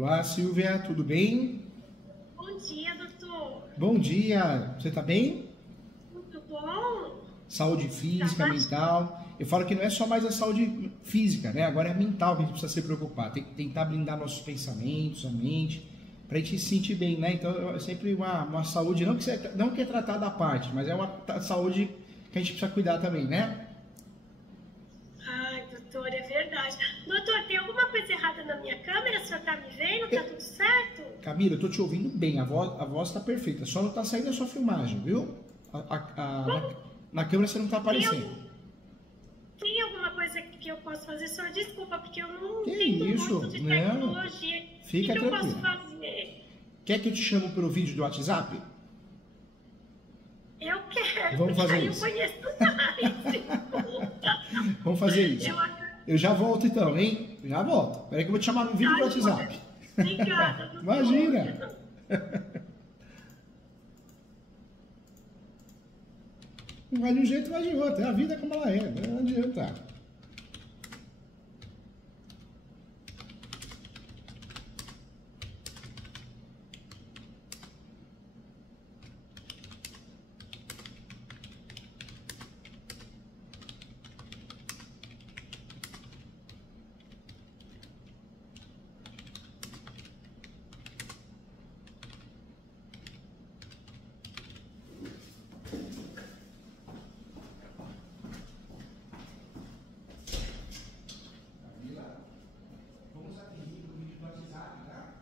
Olá, Silvia, tudo bem? Bom dia, doutor. Bom dia, você tá bem? Tudo bom? Saúde Tá física, baixo? mental. Eu falo que não é só mais a saúde física, né? Agora é a mental que a gente precisa se preocupar. Tem que tentar blindar nossos pensamentos, a mente, pra gente se sentir bem, né? Então é sempre uma saúde, não que é tratada à parte, mas é uma saúde que a gente precisa cuidar também, né? Ai, doutor, é verdade. Doutor, tem alguma coisa errada na minha câmera? O senhor tá me vendo? Tá Eu- tudo certo? Camila, eu tô te ouvindo bem, a voz tá perfeita, só não tá saindo a sua filmagem, viu? Na câmera você não tá Tem, aparecendo. tem alguma coisa que eu posso fazer? Senhor, desculpa, porque eu não Que entendo muito isso? de Não, tecnologia. O que fica eu posso tranquilo. fazer? Quer que eu te chamo pelo vídeo do WhatsApp? Eu quero, Vamos porque fazer aí eu isso. conheço mais. Vamos fazer isso. Eu agradeço. Eu já volto então, hein? Já volto. Peraí que eu vou te chamar no vídeo do WhatsApp. Obrigada, doutor. Imagina. Não vai de um jeito, vai de outro. É a vida como ela é. Não adianta. Vamos atender o vídeo do WhatsApp, tá?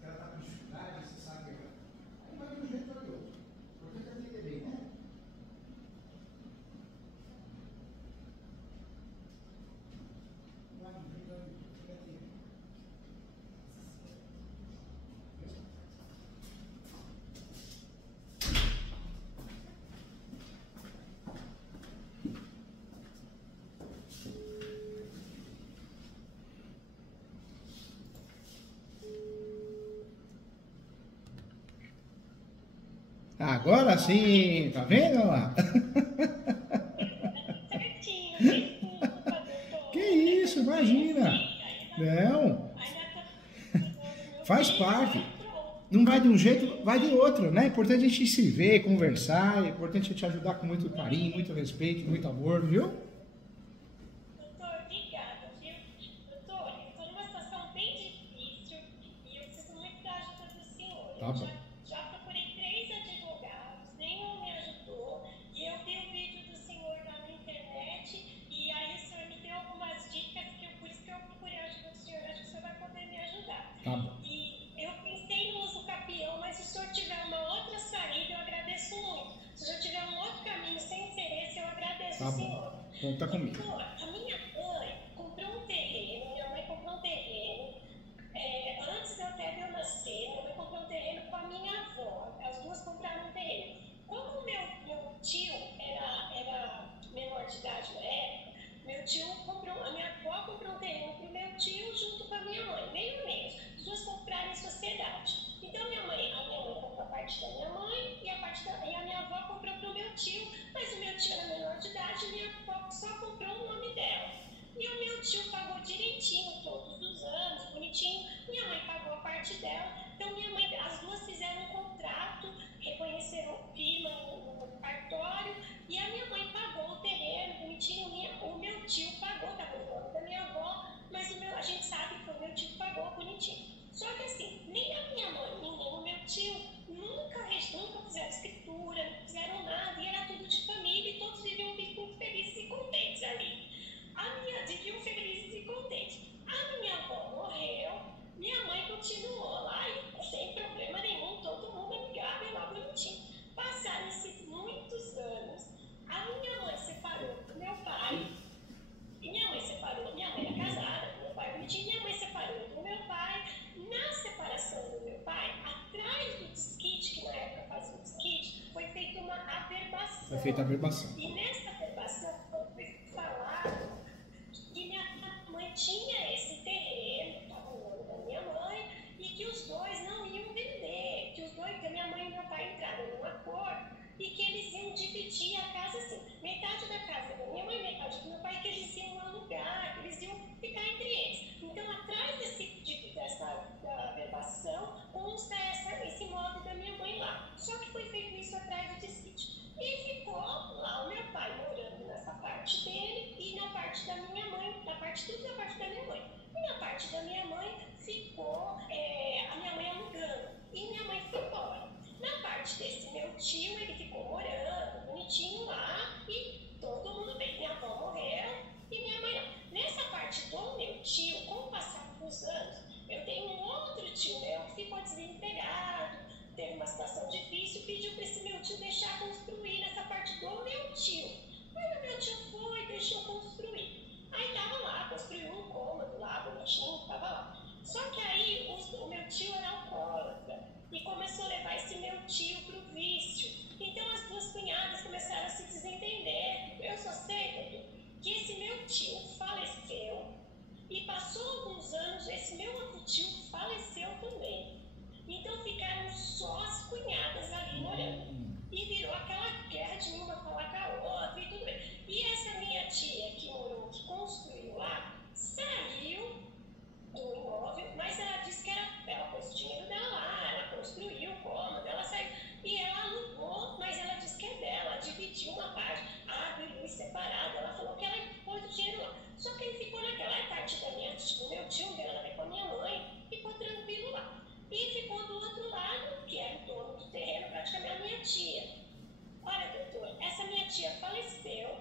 Se ela tá com dificuldade, você sabe. Aí vai de um jeito, vai de outro. O importante é atender bem, né? Vai de um jeito, vai de outro. Fica atento. Agora sim, tá vendo olha lá? Certinho, desculpa, Que doutor. É que eu isso, não imagina. conhecia, Não, ainda tá cuidando do meu faz filho, parte. aí pronto. Não vai de um jeito, vai de outro, né? É importante a gente se ver, conversar, é importante eu te ajudar com muito carinho, muito respeito, muito amor, viu? Doutor, obrigada, viu? Doutor, eu estou numa situação bem difícil e eu preciso muito da ajuda do senhor. Tá Eu bom. já procurei 3 advogados, nenhum me ajudou e eu vi o vídeo do senhor lá na internet e aí o senhor me deu algumas dicas por isso que eu procurei a ajuda do senhor. Acho que o senhor vai poder me ajudar. Tá bom. E eu pensei no uso capião, mas se o senhor tiver uma outra saída, eu agradeço muito. Se o senhor tiver um outro caminho sem ser esse, eu agradeço Tá o bom. senhor. Conta comigo. Doutor, a minha mãe comprou um terreno, minha mãe comprou um terreno. Antes até de eu nascer, minha mãe comprou um terreno com a minha avó. As duas compraram um terreno. Como o meu tio era menor de idade na época, a minha avó comprou um terreno para o meu tio junto com a minha mãe, meio a meio. As duas compraram em sociedade. Então a minha mãe comprou a parte da minha mãe e a minha avó comprou para o meu tio, mas o meu tio era menor de idade e minha avó só comprou o nome dela. E o meu tio pagou direitinho todos os anos, bonitinho. Minha mãe pagou a parte dela. Então as duas fizeram um contrato, reconheceram firma no cartório e a minha mãe pagou o terreno, bonitinho. O meu tio pagou, estava no nome da minha avó, mas a gente sabe que o meu tio pagou bonitinho. Só que assim, nem a minha mãe, nem o meu tio nunca fizeram escritura, não fizeram nada, e era tudo de família e todos viviam felizes e contentes ali. Viviam felizes e contentes. A minha avó morreu, minha mãe continuou lá e sem problema nenhum, todo mundo amigável lá, bonitinho. Passaram-se muitos anos, a minha mãe separou do meu pai, e minha mãe era casada com meu pai bonitinho, minha mãe separou do meu pai. Na separação do meu pai, atrás do desquite, que na época fazia o desquite, foi feita uma averbação. Foi feita a averbação. E nessa averbação foi falado que minha mãe tinha esse terreno, que estava no nome da minha mãe, e que os dois não iam vender, que a minha mãe e meu pai entraram num acordo e que eles iam dividir a casa assim, metade da casa da minha mãe, metade do meu pai, que eles iam alugar, que eles iam ficar entre eles. Então, atrás dessa parte da minha mãe ficou, a minha mãe alugando, e minha mãe foi embora. Na parte desse meu tio, ele ficou morando, bonitinho lá, e todo mundo bem. Minha avó morreu e minha mãe não. Nessa parte do meu tio, com o passar dos anos, eu tenho um outro tio meu que ficou desempregado, teve uma situação difícil, pediu para esse meu tio deixar construir nessa parte do meu tio. Aí o meu tio foi, deixou construir. Aí tava lá, construiu um cômodo lá, bonitinho, tava lá. Só que aí o meu tio era alcoólatra e começou a levar esse meu tio pro vício. Então as duas cunhadas começaram a se desentender. Eu só sei, doutor, que esse meu tio faleceu e passou alguns anos, esse meu outro tio faleceu também. Então ficaram só as cunhadas ali morando. E virou aquela guerra de uma falar com a outra e tudo bem. E essa minha tia que morou, que construiu lá, saiu do imóvel, mas ela disse que ela pôs o dinheiro dela lá, ela construiu o cômodo, ela saiu. E ela alugou, mas ela disse que é dela, dividiu uma parte, água e luz separada. Ela falou que ela pôs o dinheiro lá. Só que ele ficou naquela parte da minha, do meu tio, não tem nada a ver com a minha mãe, ficou tranquilo lá. E ficou do outro lado, que era o dono do terreno, praticamente a minha tia. Olha, doutor, essa minha tia faleceu,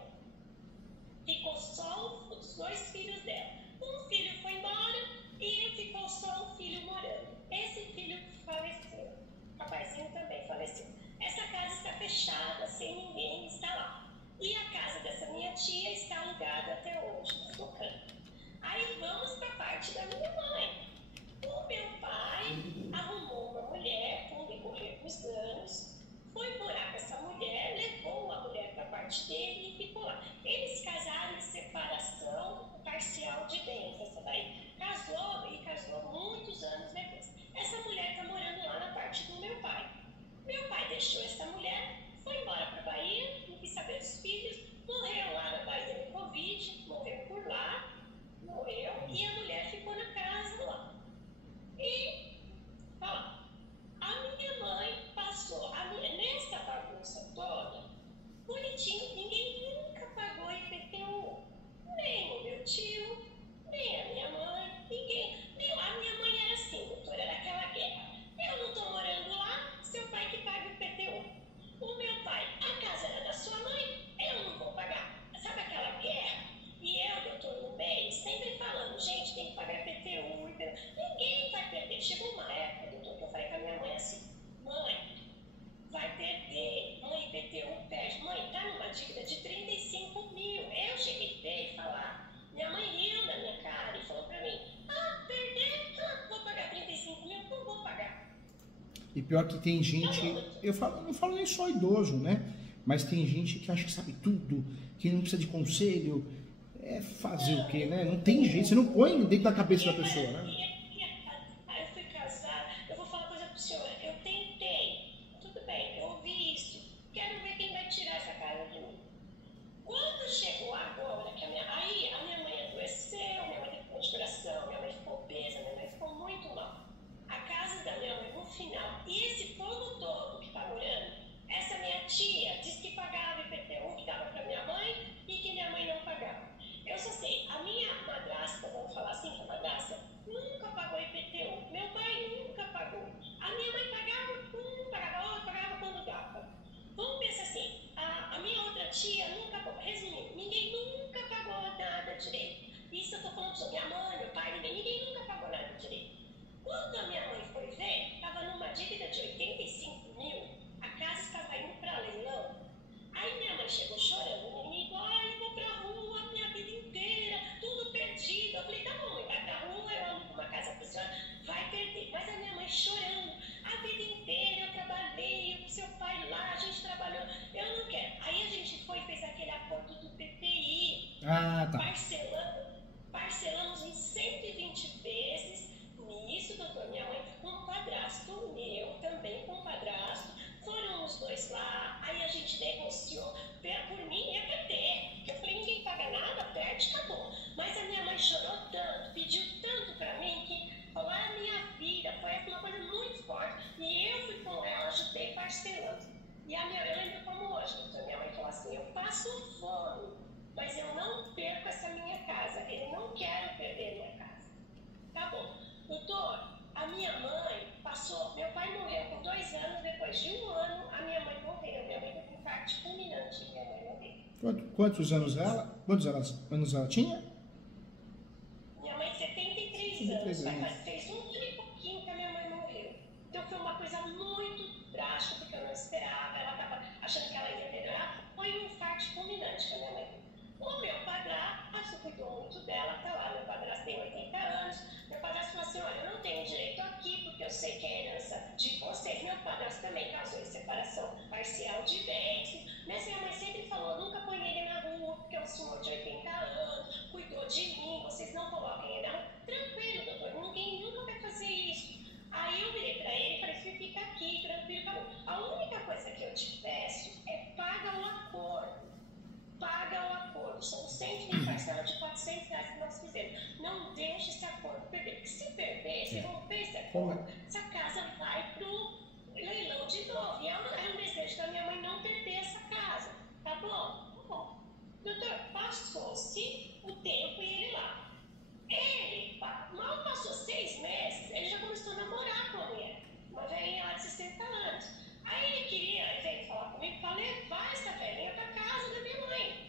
ficou só os dois filhos dela. Um filho foi embora e ficou só um filho morando. Esse filho faleceu. O rapazinho também faleceu. Essa casa está fechada, sem ninguém está lá. E a casa dessa minha tia está alugada até hoje, tocando. Aí vamos para a parte da minha mãe. O meu pai arrumou uma mulher com decorrer dos anos, foi morar com essa mulher, levou a mulher para a parte dele e ficou lá. Eles casaram em separação parcial de bens. Essa daí casou muitos anos depois. Essa mulher está morando lá na parte do meu pai. Meu pai deixou essa mulher, foi embora para a Bahia, não quis saber dos filhos, morreu lá na Bahia no Covid, morreu por lá, morreu, e a mulher ficou na casa lá. E, ó, a minha mãe passou, nessa bagunça toda, bonitinho, ninguém nunca pagou IPTU. Nem o meu tio, nem a minha mãe, ninguém. A minha mãe era assim, doutora, era aquela guerra. Eu não estou morando lá, seu pai que paga o IPTU. O meu pai, a casa era da sua mãe, eu não vou pagar. Sabe aquela guerra? E eu, doutor, no meio, sempre falando, gente, tem que pagar IPTU, ninguém vai perder. Chegou uma época, doutor, que eu falei com a minha mãe assim, mãe, vai perder, mãe, IPTU perde. Mãe, tá numa dívida de 35 mil. Eu cheguei a ter e falar, minha mãe riu na minha cara e falou pra mim, perder, vou pagar 35 mil, não vou pagar. E pior que tem gente, não falo nem só idoso, né? Mas tem gente que acha que sabe tudo, que não precisa de conselho. É fazer o quê, né? Não tem jeito, você não põe dentro da cabeça da pessoa, né? Eu fui casada, eu vou falar uma coisa pro senhor, eu tentei, tudo bem, eu ouvi isso, quero ver quem vai tirar essa casa de mim. Quando chegou agora, que a minha mãe adoeceu, minha mãe ficou de coração, minha mãe ficou obesa, minha mãe ficou muito mal. A casa da minha mãe, no final, e esse povo todo que está morando, essa minha tia disse que pagava IPTU, que dava para minha mãe, e que minha mãe não pagava. Eu só sei, a minha madrasta, vamos falar assim, que a madrasta nunca pagou IPTU, meu pai nunca pagou. A minha mãe pagava quando dava. Vamos pensar assim, a minha outra tia nunca pagou, resumindo, ninguém nunca pagou nada direito. Isso eu estou falando sobre minha mãe, meu pai, ninguém nunca pagou nada direito. Quando a minha mãe foi ver, estava numa dívida de 85 mil, a casa estava indo para leilão. Aí minha mãe chegou chorando comigo, eu vou pra rua a minha vida inteira, tudo perdido. Eu falei, tá bom, mãe, vai pra rua, eu alugo uma casa pra senhora, vai perder. Mas a minha mãe chorando, a vida inteira eu trabalhei, o seu pai lá, a gente trabalhou, eu não quero. Aí a gente foi e fez aquele acordo do PPI, Tá. parcelamos em 120 vezes. Nisso, doutor, minha mãe com um padrasto meu, também com um padrasto, foram os dois lá, aí a gente negociou, por mim ia perder, eu falei, ninguém paga nada, perde, acabou. Mas a minha mãe chorou tanto, pediu tanto pra mim, que falou, a minha vida, foi uma coisa muito forte, e eu fui com ela, ajudei parcelando. E eu lembro como hoje, doutor, minha mãe falou assim, eu passo fome, mas eu não perco essa minha casa, eu não quero perder minha casa. Tá bom. Doutor, a minha mãe passou, meu pai morreu com 2 anos, depois de 1 ano, a minha mãe morreu. Minha mãe teve um infarto fulminante, minha mãe morreu. Quantos anos ela tinha? Minha mãe, 73 anos. Fez 1 ano e pouquinho que a minha mãe morreu. Então foi uma coisa muito drástica, porque eu não esperava. Ela estava achando que ela ia melhorar. Foi um infarto fulminante que a minha mãe teve. O meu padrasto cuidou muito dela, tá lá. Meu padrasto tem 80 anos. Meu padrasto falou assim: olha, eu não tenho direito aqui, porque eu sei que é herança de vocês. Meu padrasto também casou em separação parcial de bens. Mas minha mãe sempre falou: nunca põe ele na rua, porque é um senhor de 80 anos, cuidou de mim, vocês não coloquem ele na rua. Tranquilo, doutor, ninguém nunca vai fazer isso. Aí eu virei pra ele e falei: você fica aqui, tranquilo, acabou. A única coisa que eu te peço é paga o acordo. Paga o acordo. São 120 parcelas de R$400 que nós fizemos. Não deixe esse acordo perder. Porque se perder, se romper esse acordo, essa casa vai pro leilão de novo. E é um desejo da minha mãe não perder essa casa. Tá bom? Tá bom. Doutor, passou-se o tempo e ele lá. Ele, mal passou 6 meses, ele já começou a namorar com a mulher. Uma velhinha lá de 60 anos. Aí ele veio falar comigo para levar essa velhinha para casa da minha mãe.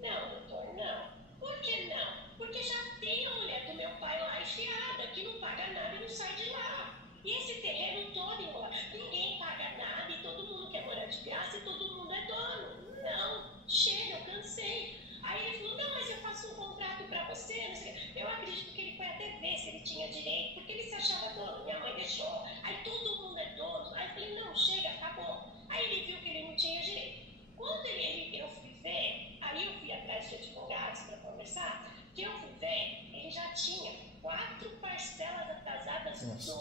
Não, doutor, não. Por que não? Porque já tem a mulher do meu pai lá enfiada, que não paga nada e não sai de lá. E esse terreno todo embora. Ninguém paga nada e todo mundo quer morar de graça e todo mundo é dono. Não, chega, eu cansei. Aí ele falou: não, mas eu faço um contrato para você, não sei. Eu acredito que ele foi até ver se ele tinha direito, porque ele se achava dono. Minha mãe deixou. Aí todo mundo é dono. Aí eu falei: não, chega, acabou. Aí ele viu que ele não tinha direito. Quando eu fui ver, aí eu fui atrás de advogados para conversar, que eu fui ver, ele já tinha 4 parcelas atrasadas do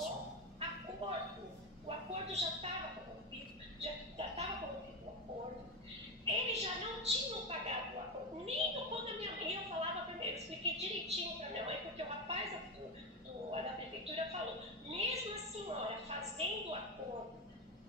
acordo. O acordo já estava corrompido, já estava corrompido o acordo. Eles já não tinham pagado o acordo. Nem quando a minha mãe, eu falava primeiro, eu expliquei direitinho para minha mãe, porque o rapaz da prefeitura falou: mesmo a senhora fazendo o acordo,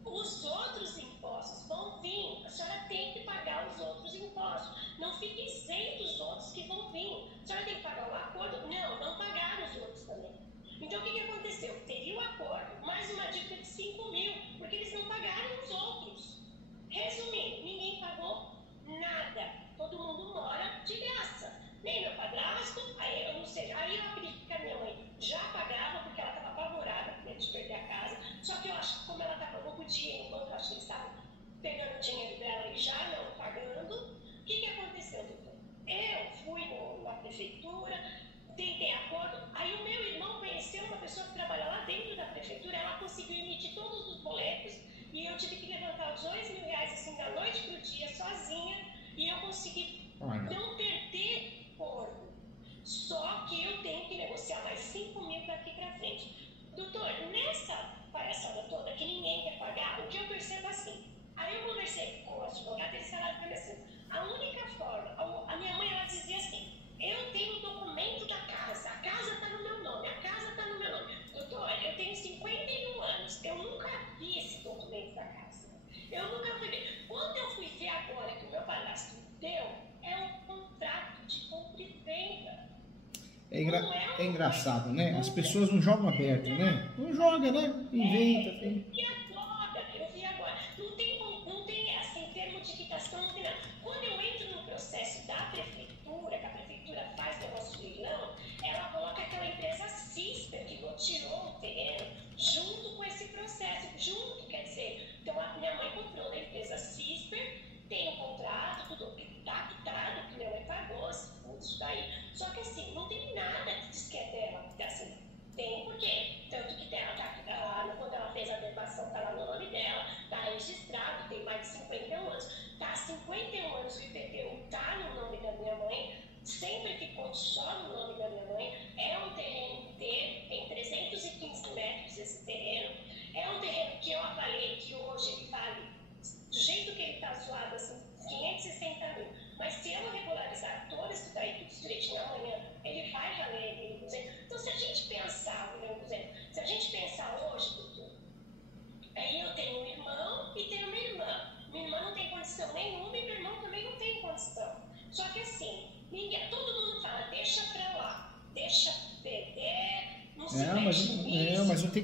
os outros impostos vão vir, a senhora tem que pagar os outros impostos. Não fique isento os outros que vão vir. A senhora tem que pagar o acordo? Não pagaram os outros também. Então o que aconteceu? Teve o acordo, mais uma dívida de 5 mil, porque eles não pagaram os outros. Resumindo, ninguém pagou nada. Todo mundo mora de graça. Nem meu padrasto, aí eu não sei. Aí eu acredito que a minha mãe já pagava, porque ela estava apavorada com medo de perder a casa. Só que eu acho que como ela estava pouco dinheiro, enquanto eu acho que eles estavam pegando o dinheiro dela e já não pagando, o que aconteceu, doutor? Eu fui na prefeitura, tentei acordo, aí o meu irmão conheceu uma pessoa que trabalha lá dentro da prefeitura, ela conseguiu emitir todos os boletos e eu tive que levantar os R$2.000 assim da noite pro dia sozinha e eu consegui não perder acordo. Só que eu tenho que negociar mais 5 mil daqui para frente. Doutor, nessa palhaçada toda que ninguém quer pagar, o que eu percebo assim, aí eu conversei com o advogado e eles falaram para mim assim: a única forma, a minha mãe ela dizia assim: eu tenho o documento da casa, a casa está no meu nome, a casa está no meu nome. Doutor, eu tenho 51 anos, eu nunca vi esse documento da casa. Eu nunca fui ver. Quando eu fui ver agora que o meu padrasto deu, é um contrato de compra e venda. É engraçado, né? As pessoas não jogam aberto, né? Não joga, né? Inventa. Eu vi agora. Não tem assim, termo de quitação, não tem nada. Quando eu entro no processo da prefeitura, que a prefeitura faz negócio de leilão, ela coloca aquela empresa CISPER que loteou o terreno junto com esse processo. Junto, quer dizer, então a minha mãe comprou da empresa CISPER, tem o contrato, tudo está quitado, que minha mãe pagou, isso daí. Só que assim, não tem nada que diz que é dela. Assim, tem por quê? Tanto que dela, quando ela fez a adequação, está lá no nome dela, está registrado, tem mais de 51 anos. Está há 51 anos o IPTU, está no nome da minha mãe, sempre ficou só no nome da minha mãe. É um terreno inteiro, tem 315 metros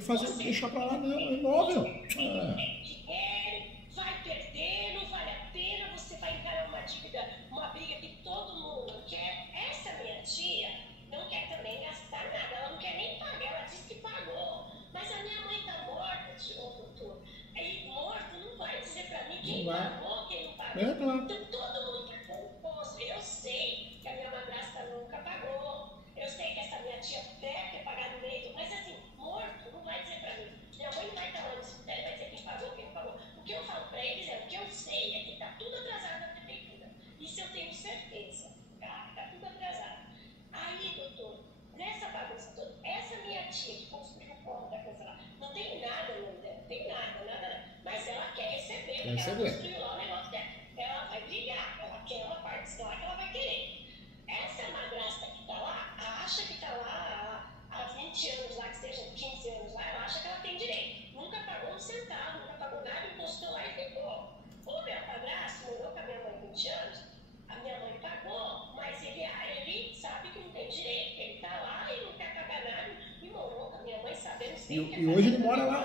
fazer, deixar pra lá, não, é imóvel. Dinheiro, vai perder, não vale a pena, você vai encarar uma dívida, uma briga que todo mundo quer. Essa minha tia não quer também gastar nada, ela não quer nem pagar, ela disse que pagou. Mas a minha mãe tá morta, tio Futuro. Aí morto não vai dizer pra mim quem pagou, quem não pagou. Então todo mundo pagou o imposto. Eu sei que a minha madrasta nunca pagou. Eu sei que essa minha tia deve ter pagado leito, mas assim, morto não vai dizer pra mim. Minha mãe não vai estar lá no cemitério, vai dizer quem pagou, quem não pagou. O que eu falo pra eles é, o que eu sei é que tá tudo atrasado na prefeitura. Isso eu tenho certeza, tá? Tá tudo atrasado. Aí, doutor, nessa bagunça toda, essa minha tia que construiu o ponto da coisa lá, não tem nada no nome dela, não tem nada. Mas ela quer receber, porque ela construiu lá o negócio dela. Ela vai brigar, ela quer uma parte lá que ela vai querer. Essa madrasta que tá lá, acha que tá lá há 20 anos lá, que seja 15 anos lá, ela acha que ela tem direito. Nunca pagou um centavo, nunca pagou nada, impostou lá e ficou. O meu padrasto morou com a minha mãe 20 anos, a minha mãe pagou, mas ele sabe que não tem direito, que ele tá lá e não quer pagar nada, e morou com a minha mãe sabendo sempre. E hoje ele mora lá,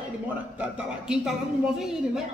tá lá, quem tá lá no imóvel é ele, né?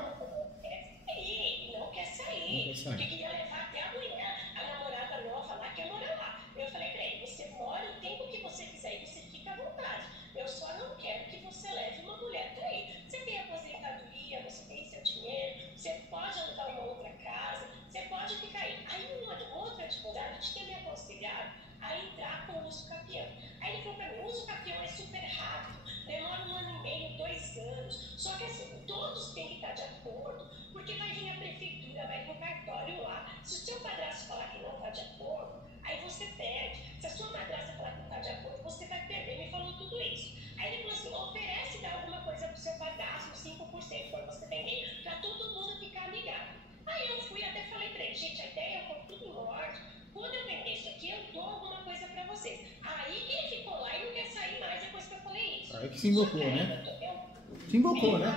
Não quer sair, porque queria levar até a mulher, a namorada nova lá, quer morar lá. Eu falei pra ele, você mora o tempo que você quiser e você fica à vontade. Eu só não quero que você leve uma mulher pra aí. Você tem aposentadoria, você tem seu dinheiro, você pode alugar uma outra casa, você pode ficar aí. Aí um outro advogado tinha me aconselhado a entrar com o uso capião. Aí ele falou pra mim, o uso capião é super rápido, demora 1 ano e meio, 2 anos. Só que assim, todos têm que estar de acordo, porque vai vir a prefeitura, vai vir o cartório lá. Se o seu padrasto falar que não está de acordo, aí você perde. Se a sua madrasta falar que não está de acordo, você vai perder. Me falou tudo isso. Aí ele falou assim, oferece dar alguma coisa pro seu padrasto, 5%, quando você vender, para todo mundo ficar amigável. Aí eu fui, até falei pra ele, gente, a ideia é tudo em ordem. Quando eu vender isso aqui, eu dou alguma coisa pra vocês. Aí ele ficou lá e não quer sair mais depois que eu falei isso. Aí que se invocou, né? Se invocou, né?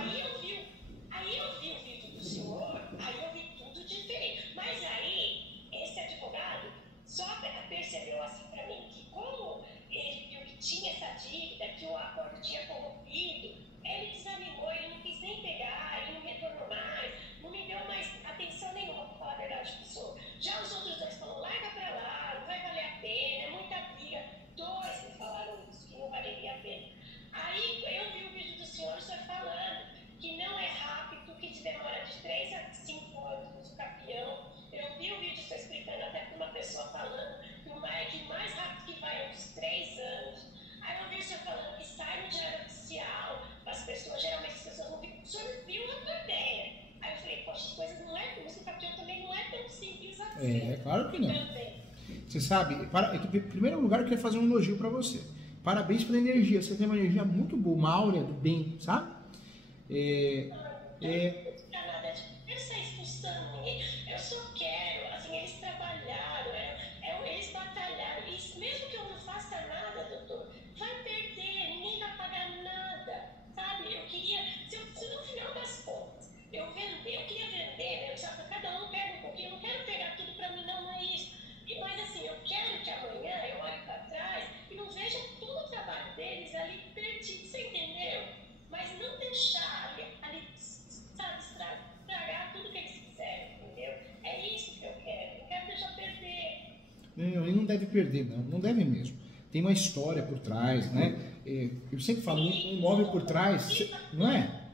Aí eu vi o vídeo do senhor, aí eu vi tudo diferente. Mas aí, esse advogado só percebeu assim pra mim, que como ele viu que tinha essa dívida, que o acordo tinha corrompido, ele desanimou, ele não quis nem pegar, ele não retornou mais, não me deu mais atenção nenhuma, pra falar a verdade pro senhor. Já os outros dois falaram, larga pra lá, não vai valer a pena, é muita briga. 2 me falaram isso, que não valeria a pena. Aí eu vi o vídeo do senhor falando que não é rápido, que demora de 3 a 5 anos o capião. Eu vi o vídeo só explicando até para uma pessoa falando que mais rápido que vai é uns 3 anos. Aí eu vi o senhor falando que sai no diário oficial, as pessoas, geralmente as pessoas não viram. O senhor viu outra ideia. Aí eu falei, poxa, as coisas não é, o capião também não é tão simples assim. É claro que não. Você sabe, em primeiro lugar eu queria fazer um elogio para você. Parabéns pela energia, você tem uma energia muito boa, uma áurea do bem, sabe? Eu só quero, assim, eles trabalharam, eles batalharam, e mesmo que eu não faça nada, doutor, vai perder, ninguém vai pagar nada, sabe? Eu queria, se no final das contas, eu queria vender, né? Sabe, cada um pega um pouquinho, eu não quero pegar tudo pra mim, não é isso. Mas assim, eu quero que amanhã eu olhe pra trás e não veja todo o trabalho deles ali perdido, você entendeu? Mas não deixar ali sabe, estragar tudo que eles fizeram, entendeu? É isso que eu quero, não quero deixar perder. Ele não deve perder, não deve mesmo. Tem uma história por trás, né? Eu sempre falo, um imóvel por trás, não é?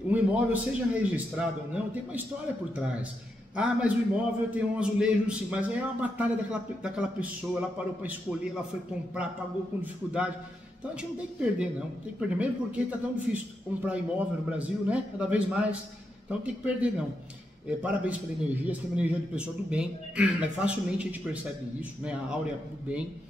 Um imóvel, seja registrado ou não, tem uma história por trás. Ah, mas o imóvel tem um azulejo, sim, mas é uma batalha daquela pessoa, ela parou para escolher, ela foi comprar, pagou com dificuldade. Então a gente não tem que perder, não. Tem que perder mesmo porque está tão difícil comprar imóvel no Brasil, né? Cada vez mais. Então não tem que perder, não. Parabéns pela energia, você tem uma energia de pessoa do bem, mas facilmente a gente percebe isso, né? A áurea do bem.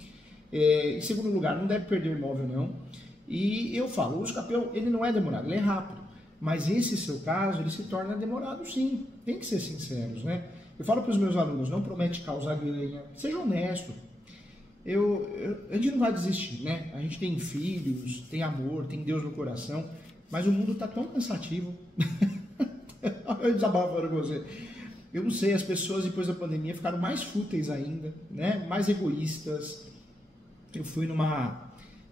Em segundo lugar, não deve perder o imóvel, não. E eu falo, o uso capião, ele não é demorado, ele é rápido. Mas esse seu caso, ele se torna demorado sim. Tem que ser sinceros, né? Eu falo para os meus alunos, não promete causar ganha, seja honesto. A gente não vai desistir, né? A gente tem filhos, tem amor, tem Deus no coração, mas o mundo está tão cansativo. Eu desabafo com você. Eu não sei, as pessoas depois da pandemia ficaram mais fúteis ainda, né? Mais egoístas. Eu fui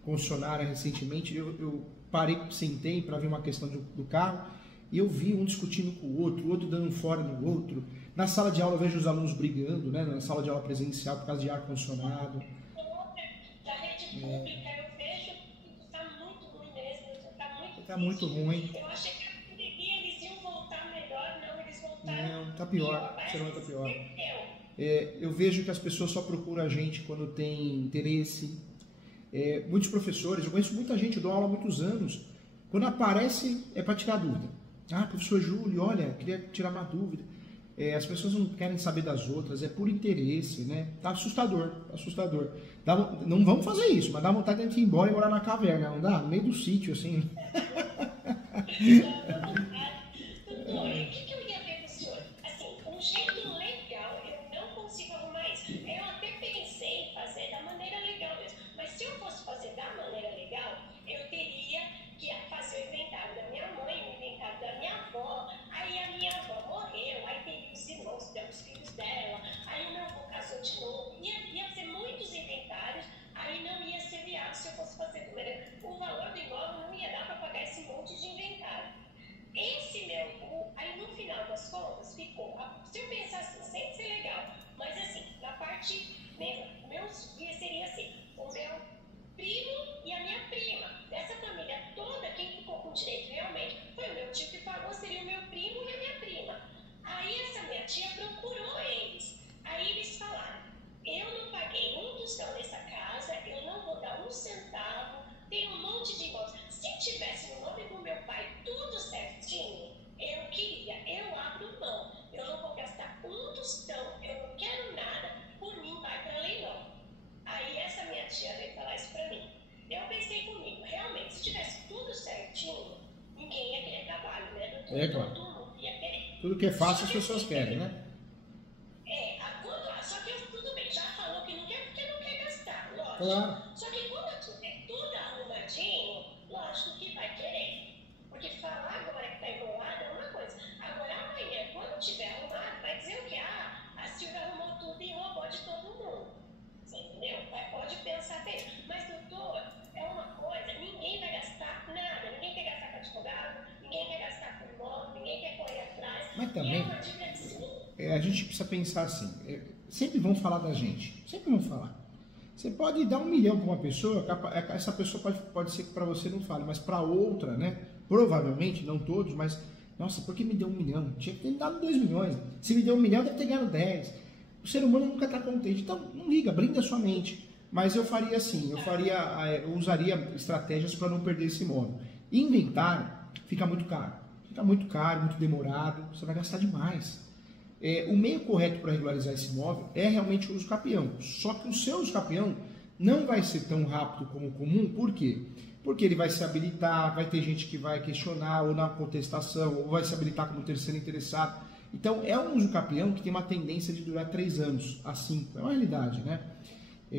concessionária recentemente, eu parei, sentei para ver uma questão do carro e eu vi um discutindo com o outro dando fora no outro. Na sala de aula eu vejo os alunos brigando, né? Na sala de aula presencial por causa de ar-condicionado. Da rede pública eu vejo que está muito ruim mesmo, está muito Tá muito ruim. Eu achei que a pandemia eles iam voltar melhor, não, eles voltaram. Não, tá pior. Será que tá pior? Eu vejo que as pessoas só procuram a gente quando tem interesse. Muitos professores, eu conheço muita gente, eu dou aula há muitos anos, quando aparece é para tirar dúvida. Ah, professor Júlio, olha, queria tirar uma dúvida. As pessoas não querem saber das outras, é por interesse, né? Tá assustador, assustador. Não vamos fazer isso, mas dá vontade de a gente ir embora e morar na caverna, não dá? No meio do sítio, assim. O que eu ia ver com o senhor? Assim, um jeito legal, eu não consigo arrumar isso. Eu até pensei em fazer da maneira legal mesmo, mas se eu fosse fazer da maneira legal, eu teria que fazer o inventário da minha mãe, o inventário da minha avó, aí a minha avó morreu, aí tem os irmãos, tem os filhos dela, aí o meu avô casou de novo, ia ser muitos inventários, aí não ia ser viável se eu fosse fazer do maneira. O valor do imóvel não ia dar para pagar esse monte de inventário. Aí no final das contas ficou, se eu pensar assim, sem ser legal, mas assim, na parte, seria assim, o meu primo e a minha prima, dessa família toda, quem ficou com direito realmente foi o meu tio que pagou, seria o meu primo e a minha prima. Aí essa minha tia procurou eles, aí eles falaram, eu não paguei um tostão nessa casa, eu não vou dar um centavo, tem um monte de imóveis. Se tivesse no nome do meu pai tudo certinho, eu abro mão, eu não vou gastar um tostão, eu não quero nada, por mim vai para leilão. Aí essa minha tia veio falar isso para mim. Eu pensei comigo, realmente, se tivesse tudo certinho, ninguém ia querer trabalho, né, doutor? É claro. Todo mundo ia querer. Tudo que é fácil as pessoas querem, né? Só que tudo bem, já falou que não quer porque não quer gastar, lógico. Claro. Só que quando tiver tudo arrumadinho, lógico que vai querer. Porque falar agora que tá enrolado é uma coisa. Agora amanhã, quando tiver arrumado, vai dizer o quê? A Silvia arrumou tudo e roubou de todo mundo. Você entendeu? Pode pensar bem. Mas, doutor, é uma coisa, ninguém vai gastar nada. Ninguém quer gastar com advogado, ninguém quer gastar com imóvel, ninguém quer correr atrás. Mas também, e é uma dívida de sim. a gente precisa pensar assim, sempre vão falar da gente, sempre vão falar. Você pode dar 1 milhão para uma pessoa, essa pessoa pode ser que para você não fale, mas para outra, né? Provavelmente, não todos, mas, nossa, por que me deu 1 milhão? Tinha que ter me dado 2 milhões. Se me deu 1 milhão, deve ter ganhado 10. O ser humano nunca está contente. Então, não liga, brinda a sua mente. Mas eu faria assim, eu usaria estratégias para não perder esse imóvel. Inventário fica muito caro. Fica muito caro, muito demorado, você vai gastar demais. O meio correto para regularizar esse imóvel é realmente o uso capião. Só que o seu uso capião não vai ser tão rápido como o comum, por quê? Porque ele vai se habilitar, vai ter gente que vai questionar ou na contestação, ou vai se habilitar como terceiro interessado. Então, é um uso capião que tem uma tendência de durar 3 anos a 5. É uma realidade, né?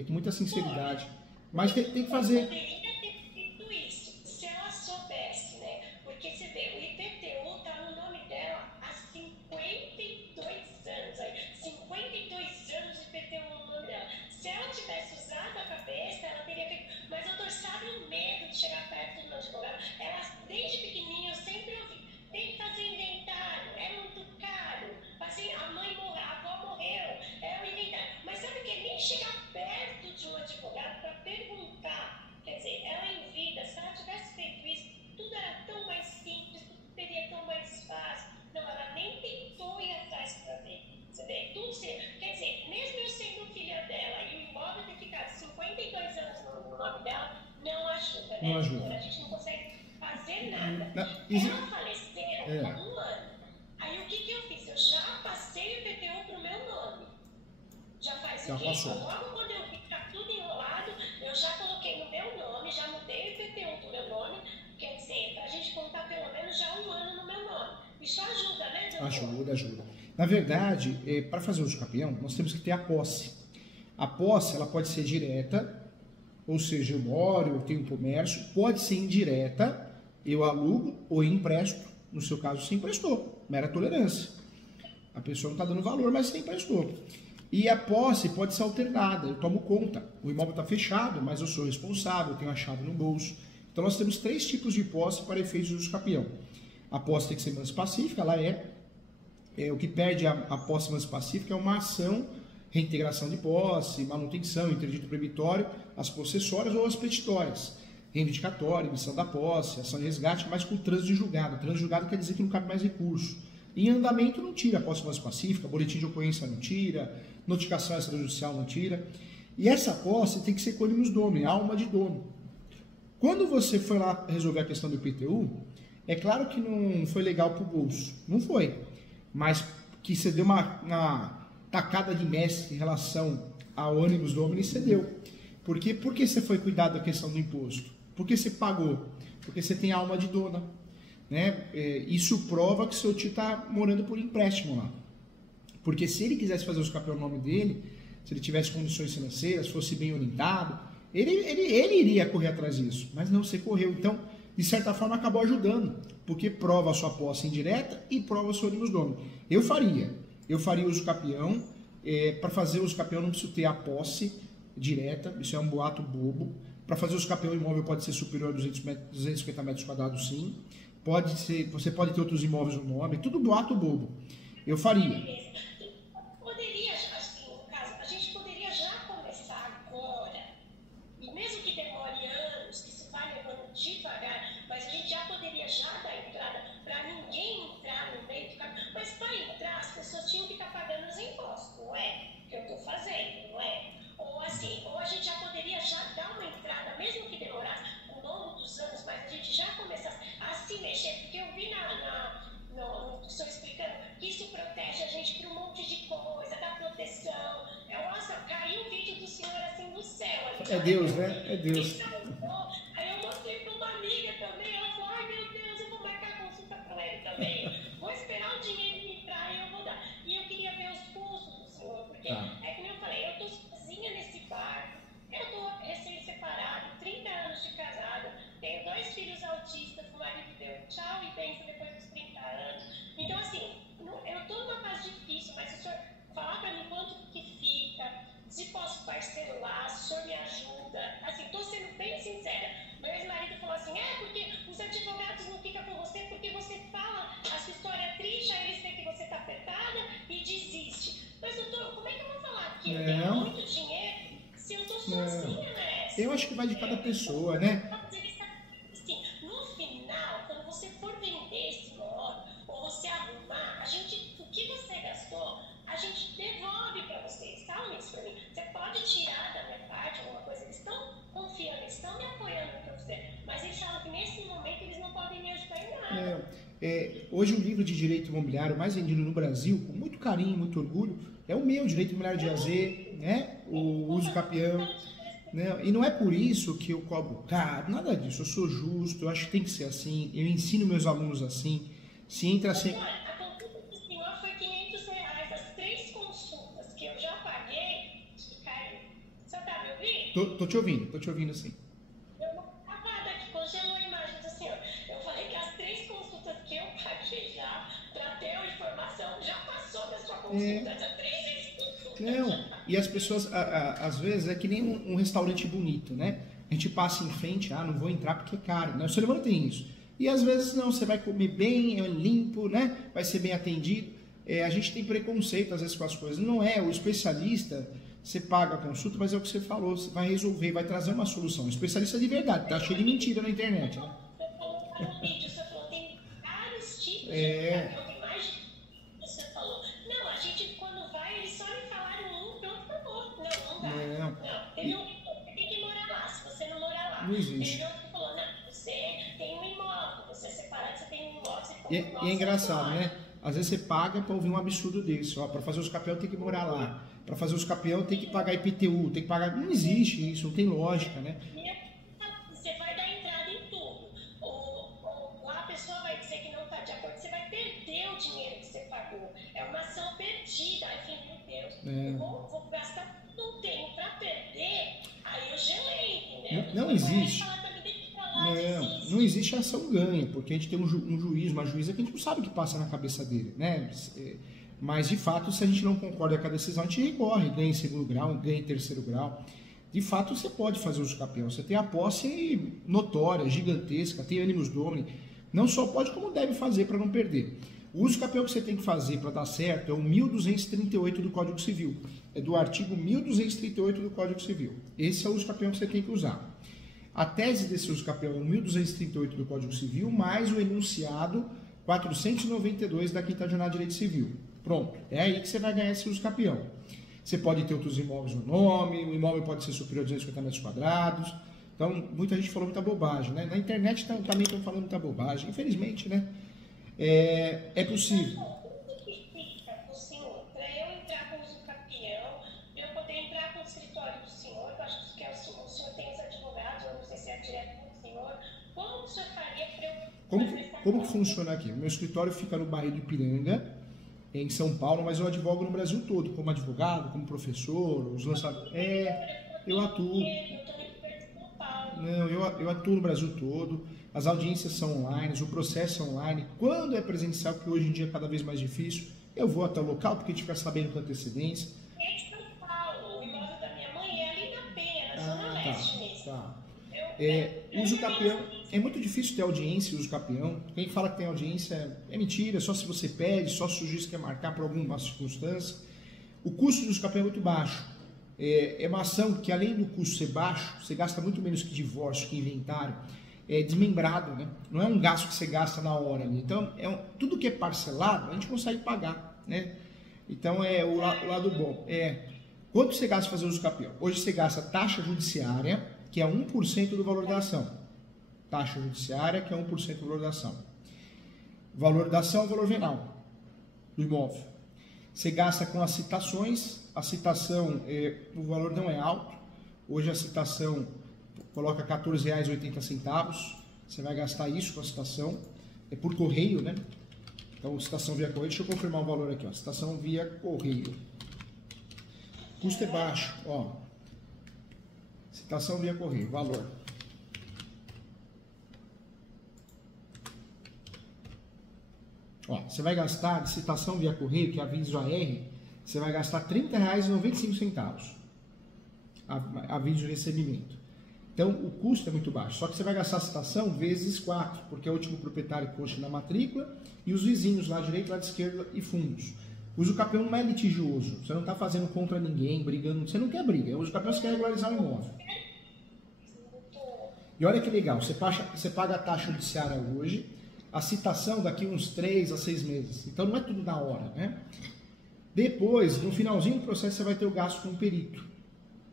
Com muita sinceridade. Mas tem que fazer... Poderia ter feito isso, se ela soubesse, né? Porque você vê, o IPTU está no nome dela há 52 anos. Aí, 52 anos de IPTU no nome dela. Se ela tivesse usado a cabeça, ela teria feito. Mas eu tô, sabe, o medo de chegar perto do meu advogado. Ela, desde pequenininha, eu sempre ouvi. Tem que fazer inventário, é muito caro. Assim, a mãe morreu, a avó morreu, é o inventário. Mas sabe que nem chegar perto de um advogado para perguntar. Quer dizer, ela em vida, se ela tivesse feito isso, tudo era tão mais simples, tudo seria tão mais fácil. Não, ela nem tentou ir atrás para ver. Você vê, tudo seria. Quer dizer, mesmo eu sendo filha dela e o imóvel ter ficado 52 anos no nome dela, não ajuda, né? Não ajuda. A gente não consegue fazer nada. Não, ela faleceu há 1 ano. Aí o que eu fiz? Eu já passei o IPTU pro meu nome. Já faz Já o quê? passou. Logo quando eu vi que tá tudo enrolado, eu já coloquei no meu nome, já mudei o IPTU pro meu nome. Quer dizer, pra gente contar pelo menos já 1 ano no meu nome. Isso ajuda, né, doutor? Ajuda. Na verdade, para fazer uso capião, nós temos que ter a posse. A posse, ela pode ser direta, ou seja, eu moro, eu tenho comércio, pode ser indireta, eu alugo ou empresto. No seu caso, você emprestou, mera tolerância. A pessoa não está dando valor, mas você emprestou. E a posse pode ser alternada, eu tomo conta. O imóvel está fechado, mas eu sou responsável, eu tenho a chave no bolso. Então nós temos 3 tipos de posse para efeitos de uso capião. A posse tem que ser mansa pacífica, ela o que perde a posse mansa pacífica é uma ação, reintegração de posse, manutenção, interdito proibitório, as possessórias ou as petitórias, reivindicatória, emissão da posse, ação de resgate, mas com trânsito de julgado. Trânsito de julgado quer dizer que não cabe mais recurso. Em andamento não tira a posse mansa pacífica, boletim de ocorrência não tira, notificação extrajudicial não tira. E essa posse tem que ser conimus domini, alma de dono. Quando você foi lá resolver a questão do IPTU, é claro que não foi legal para o bolso, não foi, mas que você deu uma tacada de mestre em relação ao ônibus domini, você deu. Por que você foi cuidar da questão do imposto? Porque você pagou? Porque você tem alma de dona. Né? Isso prova que seu tio está morando por empréstimo lá. Porque se ele quisesse fazer os capião no nome dele, se ele tivesse condições financeiras, fosse bem orientado, ele iria correr atrás disso. Mas não, você correu. Então, de certa forma, acabou ajudando. Porque prova a sua posse indireta e prova o seu ônibus domini. Eu faria uso capião. Para fazer uso capião não preciso ter a posse direta, isso é um boato bobo. Para fazer uso capião, o imóvel pode ser superior a 250 metros quadrados, sim. Você pode ter outros imóveis no nome, tudo boato bobo. Eu faria. Poderia, assim, no caso, a gente poderia já começar agora, e mesmo que demore anos, que se vai levando devagar, mas a gente já poderia já dar entrada para ninguém entrar no meio do caminho. Mas para entrar, as pessoas tinham que estar pagando os impostos, não é? Que eu estou fazendo, não é? Ou assim, ou a gente já poderia já dar uma entrada, mesmo que demorasse ao longo dos anos, mas a gente já começasse a se mexer, porque eu vi no senhor explicando que isso protege a gente para um monte de coisa, da proteção. Nossa, caiu o vídeo do senhor assim do céu. É Deus, né? É Deus. Aí eu mostrei para uma amiga também, ela falou, ai meu Deus, eu vou marcar consulta com ele também. Vou esperar o dinheiro entrar e eu vou dar. E eu queria ver os custos do senhor, porque é como eu falei, eu estou sozinha nesse barco, eu estou recém-separado, 30 anos de casada, tenho 2 filhos autistas, o marido deu tchau e benção depois dos 30 anos. Então, assim, eu estou numa fase difícil, mas se o senhor falar para mim quanto que fica, se posso parcelar, se o senhor me ajuda, assim, estou sendo bem sincera. Meu ex-marido falou assim, porque os advogados não ficam com você porque você fala a sua história triste, aí eles veem que você está apertada e desiste. Mas, doutor, como é que eu vou falar que eu tenho muito dinheiro se eu estou sozinha, né? Eu acho que vai de cada pessoa, né? Assim, no final, quando você for vender esse imóvel ou você arrumar, o que você gastou, a gente devolve para vocês. Falam isso para mim. Você pode tirar da minha parte alguma coisa. Eles estão confiando, eles estão me apoiando no que você. Mas eles falam que nesse momento eles não podem me ajudar em nada. Hoje o livro de direito imobiliário mais vendido no Brasil, com muito carinho, muito orgulho, é o meu, Direito Imobiliário de AZ, né? O uso capião. Né? E não é por isso que eu cobro caro, nada disso. Eu sou justo, eu acho que tem que ser assim. Eu ensino meus alunos assim. Se entra assim. A consulta do senhor foi R$500. As 3 consultas que eu já paguei, caiu. Você tá me ouvindo? Tô te ouvindo sim. Eu vou acabar aqui, congelou a imagem do senhor. Eu falei que as 3 consultas que eu paguei já, para ter a informação, já passou da sua consulta. Já 3 vezes. Não, e as pessoas, às vezes, é que nem um restaurante bonito, né? A gente passa em frente, não vou entrar porque é caro, né? O ser humano tem isso. E às vezes não, você vai comer bem, é limpo, né? Vai ser bem atendido. A gente tem preconceito às vezes com as coisas. Não é, o especialista, você paga a consulta, mas é o que você falou, você vai resolver, vai trazer uma solução. O especialista de verdade, tá cheio de mentira na internet, né? Você falou no vídeo, você falou, tem vários tipos de capião, tem mais de você falou. Não, a gente quando vai, eles só me falaram pronto, acabou. Não dá. Não. Você tem que morar lá, se você não morar lá. Não existe. Ele falou, não, você tem um imóvel, você é separado, você tem um imóvel, você E é engraçado, né? Às vezes você paga para ouvir um absurdo desse. Para fazer os capião tem que morar lá. Para fazer os capião tem que pagar IPTU, tem que pagar... Não existe isso, não tem lógica, né? Você vai dar entrada em tudo. Ou a pessoa vai dizer que não está de acordo, você vai perder o dinheiro que você pagou. É uma ação perdida. Aí, meu Deus, eu vou gastar, não tenho para perder. Aí eu gelei, entendeu? Não existe. Não existe ação ganha, porque a gente tem um juiz, uma juíza que a gente não sabe o que passa na cabeça dele, né? Mas, de fato, se a gente não concorda com a decisão, a gente recorre, ganha em segundo grau, ganha em terceiro grau. De fato, você pode fazer uso capião. Você tem a posse notória, gigantesca, tem ânimos domini. Não só pode, como deve fazer para não perder. O uso capião que você tem que fazer para dar certo é o 1238 do Código Civil. É do artigo 1238 do Código Civil. Esse é o uso capião que você tem que usar. A tese desse uso capião é o 1238 do Código Civil, mais o enunciado 492 da Quinta Jornada de Direito Civil. Pronto, é aí que você vai ganhar esse uso capião. Você pode ter outros imóveis no nome, o imóvel pode ser superior a 250 metros quadrados. Então, muita gente falou muita bobagem, né? Na internet também estão falando muita bobagem, infelizmente, né? É possível. O que fica para o senhor, para eu entrar com o uso capião, para eu poder entrar com o escritório do senhor, eu acho que o senhor tem os advogados, eu não sei se é direto com o senhor, como o senhor faria para eu fazer essa Como que funciona aqui? O meu escritório fica no bairro do Ipiranga, em São Paulo, mas eu advogo no Brasil todo, como advogado, como professor, os lançadores. Eu atuo. Não, eu atuo no Brasil todo, as audiências são online, o processo é online. Quando é presencial, que hoje em dia é cada vez mais difícil, eu vou até o local, porque a gente fica sabendo com antecedência. É de São Paulo, o imóvel da minha mãe é ali na Penha, na Zona Leste mesmo. Tá. Uso capião, é muito difícil ter audiência, uso capião. Quem fala que tem audiência é mentira, só se você pede, só se o juiz quer marcar por alguma circunstância. O custo do uso capião é muito baixo. É uma ação que, além do custo ser baixo, você gasta muito menos que divórcio, que inventário. É desmembrado, né? Não é um gasto que você gasta na hora ali. Então, tudo que é parcelado, a gente consegue pagar, né? Então, é o lado bom. Quanto você gasta para fazer uso capião? Hoje você gasta taxa judiciária, que é 1% do valor da ação. Taxa judiciária, que é 1% do valor da ação. Valor da ação é o valor venal do imóvel. Você gasta com as citações. A citação, o valor não é alto. Hoje a citação coloca R$ 14,80. Você vai gastar isso com a citação. É por correio, né? Então, citação via correio. Deixa eu confirmar o valor aqui, ó. Citação via correio. Custo é baixo, ó. Citação via correio, valor. Ó, você vai gastar de citação via correio, que é aviso AR, você vai gastar R$ 30,95. Aviso de recebimento. Então, o custo é muito baixo. Só que você vai gastar a citação vezes 4, porque é o último proprietário que consta na matrícula e os vizinhos, lá direito, lá de esquerda e fundos. O uso capião não é litigioso. Você não está fazendo contra ninguém, brigando. Você não quer briga. O uso capião você quer regularizar o imóvel. E olha que legal. Você paga a taxa judiciária hoje, a citação daqui uns 3 a 6 meses. Então, não é tudo na hora, né? Depois, no finalzinho do processo, você vai ter o gasto com o perito.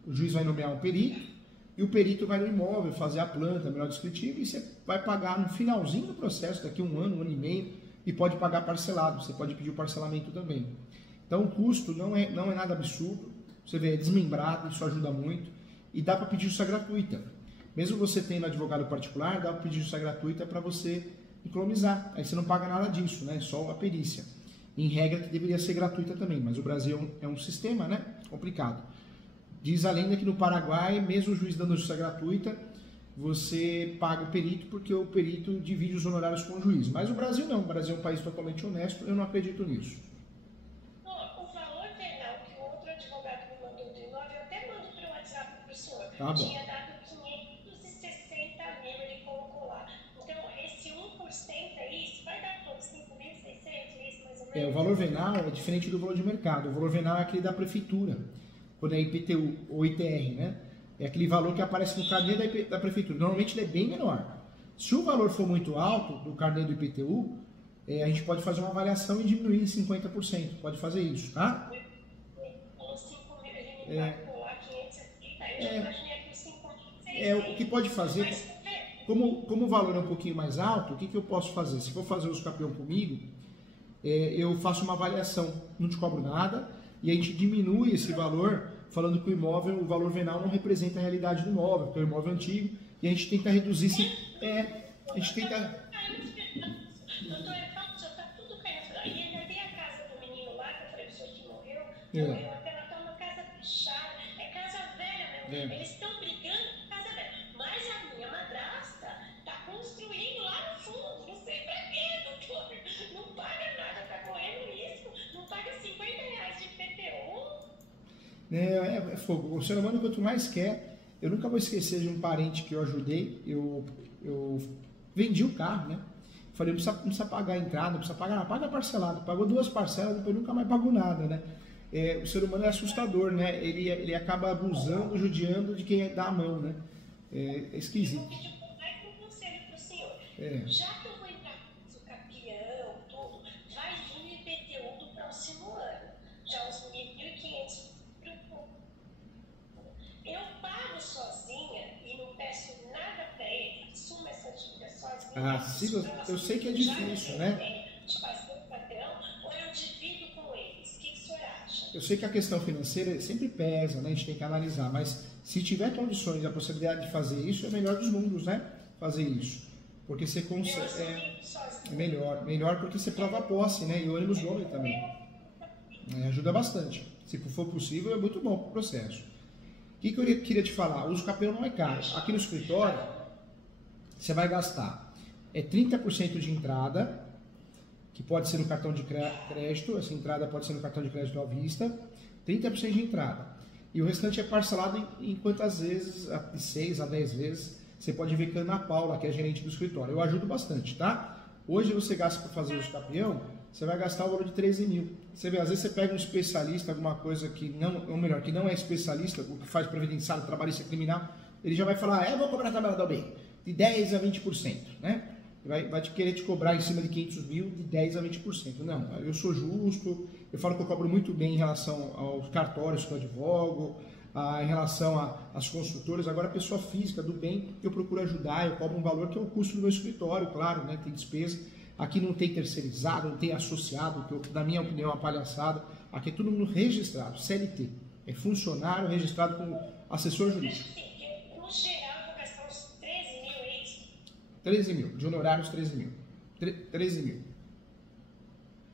O juiz vai nomear um perito e o perito vai no imóvel fazer a planta, melhor descritivo, e você vai pagar no finalzinho do processo, daqui um ano e meio, e pode pagar parcelado. Você pode pedir o parcelamento também. Então, o custo não é nada absurdo. Você vê, é desmembrado, isso ajuda muito. E dá para pedir justiça gratuita. Mesmo você tendo advogado particular, dá para pedir justiça gratuita para você economizar. Aí você não paga nada disso, né? Só a perícia. Em regra que deveria ser gratuita também, mas o Brasil é um sistema, né? Complicado. Diz a lenda que no Paraguai, mesmo o juiz dando justiça gratuita, você paga o perito porque o perito divide os honorários com o juiz. Mas o Brasil não, o Brasil é um país totalmente honesto, eu não acredito nisso. O valor venal que o outro advogado me mandou do imóvel, eu até mando para o WhatsApp para o senhor. Tá bom. Tinha dado 560 mil, ele colocou lá. Então, esse 1% aí, isso vai dar quanto? 5.600, isso mais ou menos? O valor venal é diferente do valor de mercado. O valor venal é aquele da prefeitura, quando é IPTU ou ITR, né? É aquele valor que aparece no carnê da prefeitura. Normalmente ele é bem menor. Se o valor for muito alto do carnê do IPTU, a gente pode fazer uma avaliação e diminuir em 50%. Pode fazer isso, tá? Os 5 mil, ele me marcou lá 530, eu já imaginei aqui os 5.600. O que pode fazer, como o valor é um pouquinho mais alto, o que eu posso fazer? Se for fazer o uso capião comigo, eu faço uma avaliação, não te cobro nada, e a gente diminui esse valor, falando que o valor venal não representa a realidade do imóvel, porque é um imóvel antigo, e a gente tenta reduzir esse... a gente tenta... Doutor, já está tudo caindo. E ainda tem a casa do menino lá, que eu falei pro senhor que morreu, morreu até ela tá uma casa fechada, é casa velha mesmo. Eles estão brigando por casa velha. Mas a minha madrasta está construindo lá no fundo, não sei pra quê, doutor. Não paga nada, tá correndo risco, não paga É fogo. O ser humano, quanto mais quer, eu nunca vou esquecer de um parente que eu ajudei. Eu vendi o carro, né? Falei, não precisa pagar a entrada, não precisa pagar nada, paga parcelado. Pagou 2 parcelas, depois nunca mais pagou nada, né? O ser humano é assustador, né? Ele acaba abusando, judiando de quem dá a mão, né? É esquisito. Eu vou pedir mais um conselho para o senhor. É. Já que eu vou entrar com o campeão, tudo, vai vir IPTU do próximo ano. Já os 1.500 eu pago sozinha e não peço nada para ele, assumo essa dívida sozinha. Eu sei que é difícil, né? De fazer o patrão, ou eu divido com eles? O que o senhor acha? Eu sei que a questão financeira sempre pesa, né? A gente tem que analisar, mas se tiver condições e a possibilidade de fazer isso, é melhor dos mundos, né? Fazer isso. Porque você consegue. Melhor porque você prova a posse, né? E o ônibus dobre também. Ajuda bastante. Se for possível, é muito bom para o processo. O que eu queria te falar? O uso capião não é caro. Aqui no escritório, você vai gastar 30% de entrada, que pode ser no cartão de crédito, essa entrada pode ser no cartão de crédito à vista, 30% de entrada. E o restante é parcelado em quantas vezes, de 6 a 10 vezes, você pode ver com a Ana Paula, que é gerente do escritório. Eu ajudo bastante, tá? Hoje você gasta para fazer o uso capião, você vai gastar o valor de 13 mil. Você vê, às vezes você pega um especialista, alguma coisa que não, ou melhor, que não é especialista, o que faz previdenciário, trabalhista criminal, ele já vai falar, eu vou cobrar a tabela da OBI, de 10 a 20%, né? Vai querer te cobrar em cima de 500 mil de 10 a 20%. Não, eu sou justo, eu falo que eu cobro muito bem em relação aos cartórios que eu advogo, em relação às construtoras. Agora, a pessoa física do bem, eu procuro ajudar, eu cobro um valor que é o custo do meu escritório, claro, né? Tem despesa. Aqui não tem terceirizado, não tem associado, que na minha opinião é uma palhaçada. Aqui é todo mundo registrado, CLT. É funcionário registrado como assessor jurídico. No geral, eu vou gastar uns 13 mil, é isso? 13 mil, de honorários 13 mil. 13 mil.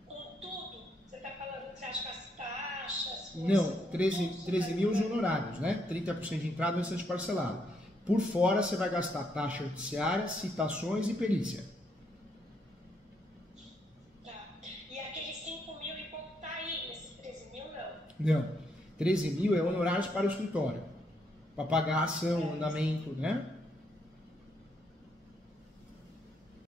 Com tudo? Você está falando que você acha que as taxas... Não, 13 mil os honorários, né? 30% de entrada, o restante parcelado. Por fora, você vai gastar taxa judiciária, citações e perícia. Não, 13 mil é honorários para o escritório, para pagar a ação, andamento, né?